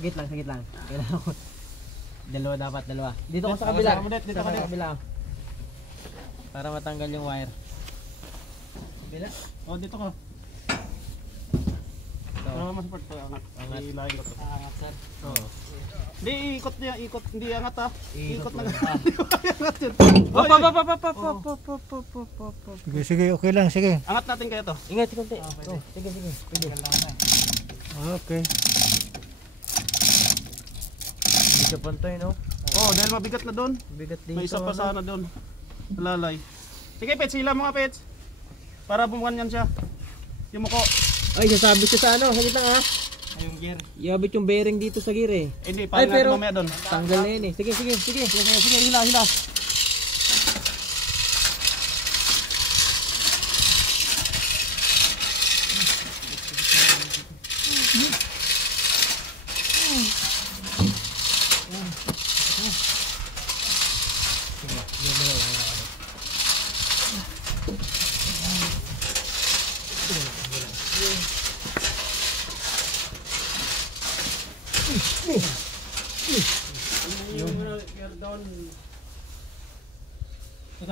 Sagit lang. Kailangan ko. Dalawa dapat, dalawa. Dito ko sa kabila. Dito ko sa kabila. Para matanggal yung wire. Kabila? Oh, dito ko. Para mas support ko. Angat. Ilahin ko to. Angat, sir. Oo. Hindi, ikot niya. Ikot. Hindi angat ha. Ikot na. Angat yun. Sige, okay lang, sige. Angat natin kaya to. Ingat, konti. Sige. Pwede. Okay. Hindi ka pantay, no? Oh, dahil mabigat na doon. Bigat dito. May isa pa sana doon. Lalay. Sige, Pets. Hila mga Pets. Para bumukan yan siya. Yung muko. Ay, sasabi ko sa ano. Sagit lang, ha? Ay, yung gear. Iabit yung bearing dito sa gear, eh. Hindi, parang natin mamaya doon. Tanggal na yun, eh. Sige. Sige, hila.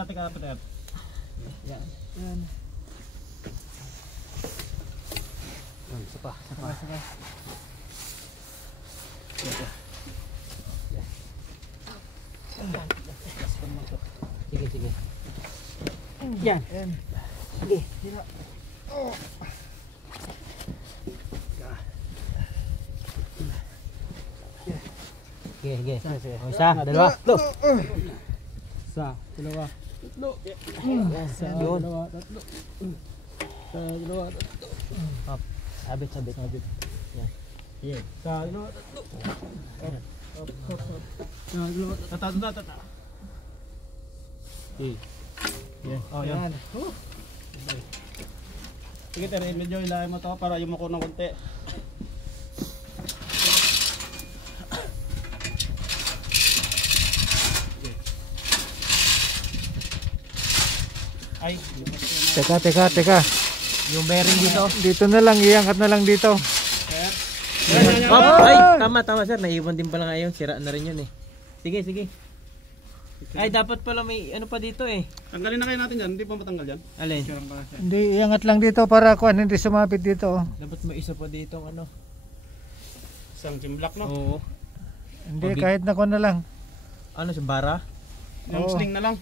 Teka, Peter. Yan. Sapa. Sige. Yan. Sige. Sige. Isa, dalawa. Isa, dalawa. Tatlo. Dalawa. Up. Sabit. Yan. Sige. Dalawa, tatlo. Up. Dalawa. Tata. Okay. Yeah. Oh, yan. Sige, Ter, medyo hilahin mo to para yung muko ng konti. Ay, Teka. Yung bearing dito. Dito na lang, iangkat na lang dito. Ay, tama sir. Naiwan din pala ngayon. Sira na rin yun, eh. Sige. Ay, dapat pala may ano pa dito, eh. tanggalin na kayo natin yan. Hindi pa matanggal yan. Alin? Hindi, iangat lang dito para kuan hindi sumapit dito. Dapat may isa pa dito, ano. Isang gym block, no? Oo. Hindi, kahit na kuan na lang. Ano, sa bara? Yung Oo. sling na lang.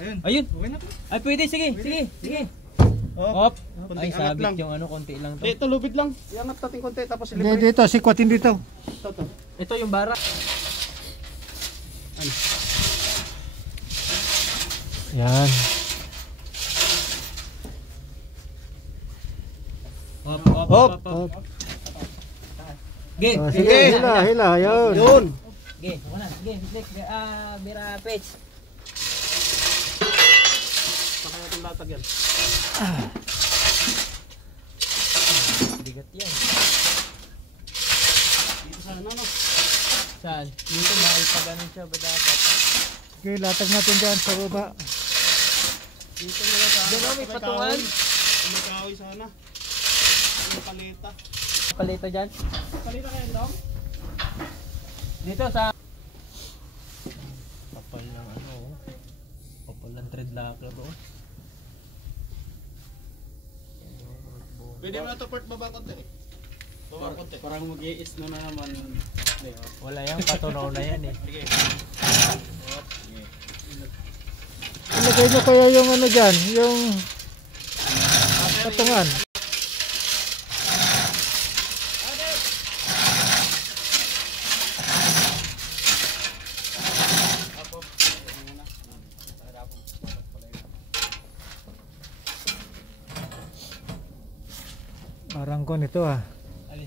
Ayun. Okay na to. Ay, pwede. Sige. Oh. Hop. Konting Ay, angat sabit lang. yung ano, konti lang to. Dito, lubid lang. Iangat natin konti tapos Hindi, ilipay. dito, sikwatin dito. Ito. Ito yung bara. Ano? Yan. Hop. Ge. Oh, sige, hila, yun. Ge. Sige. Bira page. Saka natin latag yan. Bigat yan. Dito sana, no? Saan? Dito maipaganon siya ba dapat? Okay, latag natin dyan sa baba. Dito na lang sana. Diyan, may patungan. May kahoy sana. May paleta. Palito dyan. Paleta kayo, dong? Dito sa kapal ng ano. Kapal ng thread lock na to. Pwede mo na to port baba konti. Baba konti. Parang mag-i-is na naman. Wala yan, patunaw na yan, eh. Sige. Ilagay nyo kaya yung ano dyan, yung patungan. Parang ko nito ah. Alin.